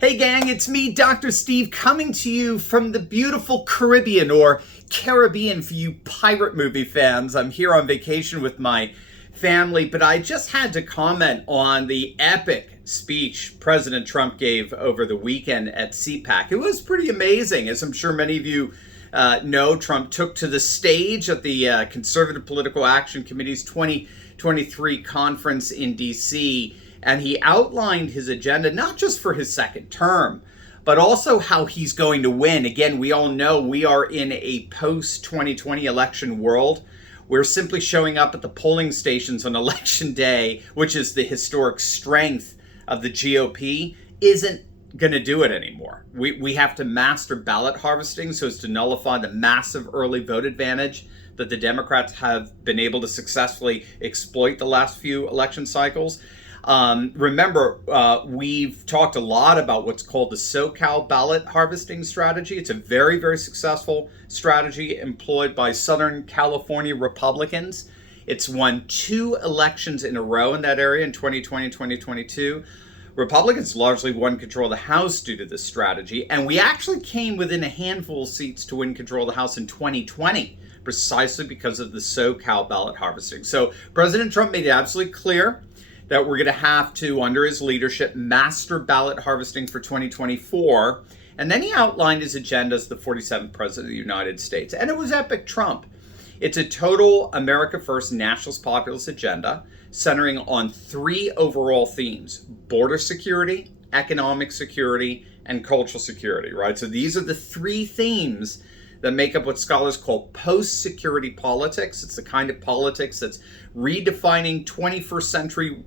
Hey gang, it's me, Dr. Steve, coming to you from the beautiful Caribbean, or Caribbean for you pirate movie fans. I'm here on vacation with my family, but I just had to comment on the epic speech President Trump gave over the weekend at CPAC. It was pretty amazing. As I'm sure many of you know, Trump took to the stage at the Conservative Political Action Committee's 2023 conference in D.C., and he outlined his agenda, not just for his second term, but also how he's going to win. Again, we all know we are in a post-2020 election world. We're simply showing up at the polling stations on election day, which is the historic strength of the GOP, isn't going to do it anymore. We have to master ballot harvesting so as to nullify the massive early vote advantage that the Democrats have been able to successfully exploit the last few election cycles. Remember, we've talked a lot about what's called the SoCal ballot harvesting strategy. It's a very, very successful strategy employed by Southern California Republicans. It's won 2 elections in a row in that area in 2020 and 2022. Republicans largely won control of the House due to this strategy, and we actually came within a handful of seats to win control of the House in 2020, precisely because of the SoCal ballot harvesting. So President Trump made it absolutely clear that we're going to have to, under his leadership, master ballot harvesting for 2024. And then he outlined his agenda as the 47th president of the United States. And it was epic Trump. It's a total America First nationalist populist agenda centering on 3 overall themes: border security, economic security, and cultural security, right? So these are the 3 themes that make up what scholars call post-security politics. It's the kind of politics that's redefining 21st century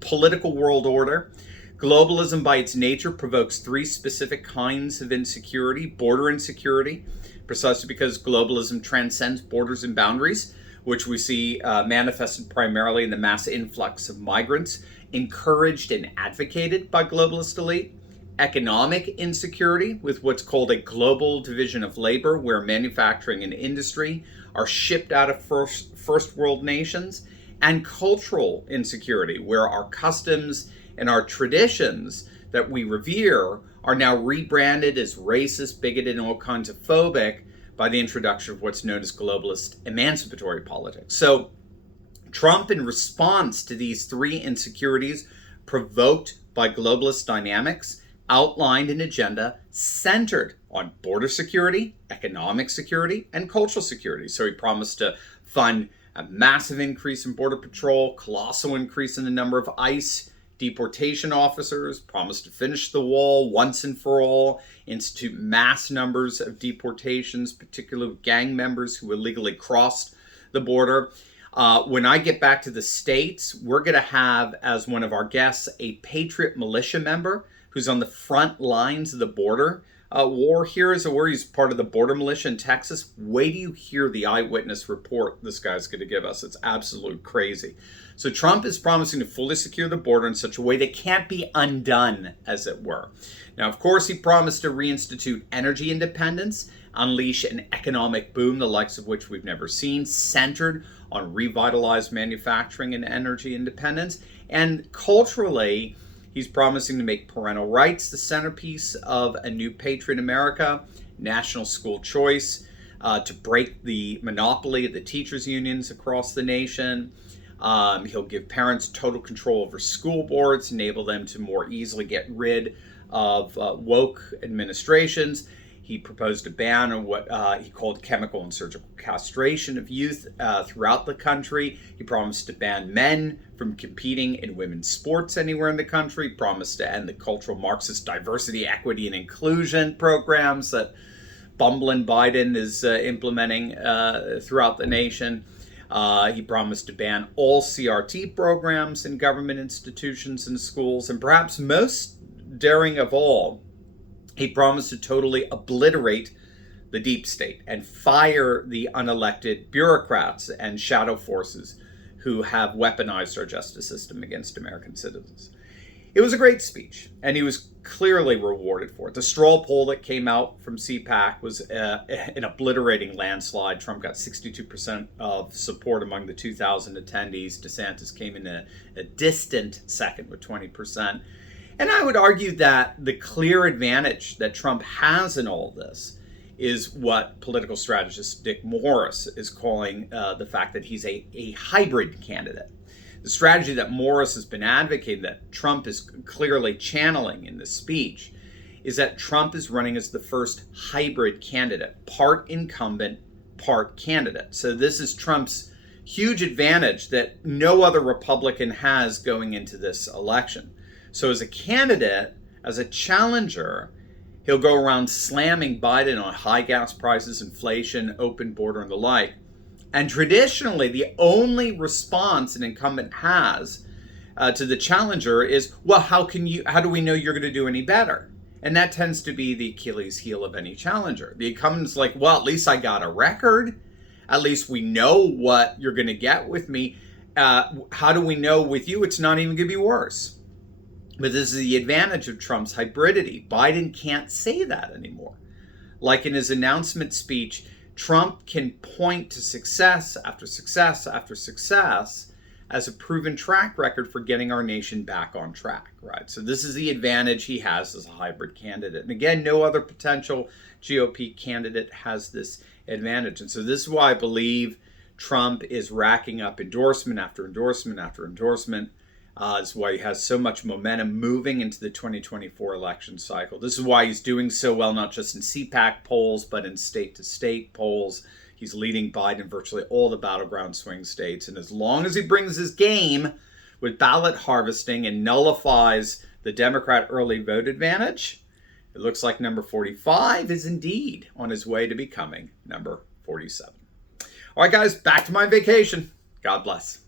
political world order. Globalism by its nature provokes 3 specific kinds of insecurity: border insecurity, precisely because globalism transcends borders and boundaries, which we see manifested primarily in the mass influx of migrants, encouraged and advocated by globalist elite. Economic insecurity, with what's called a global division of labor, where manufacturing and industry are shipped out of first world nations. And cultural insecurity, where our customs and our traditions that we revere are now rebranded as racist, bigoted, and all kinds of phobic by the introduction of what's known as globalist emancipatory politics. So Trump, in response to these 3 insecurities provoked by globalist dynamics, outlined an agenda centered on border security, economic security, and cultural security. So he promised to fund a massive increase in Border Patrol, colossal increase in the number of ICE deportation officers, promised to finish the wall once and for all, institute mass numbers of deportations, particularly gang members who illegally crossed the border. When I get back to the States, we're going to have as one of our guests a Patriot militia member who's on the front lines of the border war here, where he's part of the border militia in Texas. Wait till you hear the eyewitness report this guy's going to give us. It's absolutely crazy. So Trump is promising to fully secure the border in such a way that can't be undone, as it were. Now, of course, he promised to reinstitute energy independence, unleash an economic boom, the likes of which we've never seen, centered on revitalized manufacturing and energy independence. And culturally, he's promising to make parental rights the centerpiece of a new Patriot America, national school choice, to break the monopoly of the teachers' unions across the nation. He'll give parents total control over school boards, enable them to more easily get rid of woke administrations. He proposed a ban on what he called chemical and surgical castration of youth throughout the country. He promised to ban men from competing in women's sports anywhere in the country. He promised to end the cultural Marxist diversity, equity, and inclusion programs that bumbling Biden is implementing throughout the nation. He promised to ban all CRT programs in government institutions and schools. And perhaps most daring of all, he promised to totally obliterate the deep state and fire the unelected bureaucrats and shadow forces who have weaponized our justice system against American citizens. It was a great speech, and he was clearly rewarded for it. The straw poll that came out from CPAC was an obliterating landslide. Trump got 62% of support among the 2,000 attendees. DeSantis came in a distant second with 20%. And I would argue that the clear advantage that Trump has in all of this is what political strategist Dick Morris is calling the fact that he's a hybrid candidate. The strategy that Morris has been advocating, that Trump is clearly channeling in this speech, is that Trump is running as the first hybrid candidate, part incumbent, part candidate. So this is Trump's huge advantage that no other Republican has going into this election. So as a candidate, as a challenger, he'll go around slamming Biden on high gas prices, inflation, open border, and the like. And traditionally, the only response an incumbent has to the challenger is, well, how do we know you're going to do any better? And that tends to be the Achilles heel of any challenger. The incumbent's like, well, at least I got a record. At least we know what you're going to get with me. How do we know with you it's not even going to be worse? But this is the advantage of Trump's hybridity. Biden can't say that anymore. Like in his announcement speech, Trump can point to success after success after success as a proven track record for getting our nation back on track, right? So this is the advantage he has as a hybrid candidate. And again, no other potential GOP candidate has this advantage. And so this is why I believe Trump is racking up endorsement after endorsement after endorsement. This is why he has so much momentum moving into the 2024 election cycle. This is why he's doing so well, not just in CPAC polls, but in state-to-state polls. He's leading Biden in virtually all the battleground swing states. And as long as he brings his game with ballot harvesting and nullifies the Democrat early vote advantage, it looks like number 45 is indeed on his way to becoming number 47. All right, guys, back to my vacation. God bless.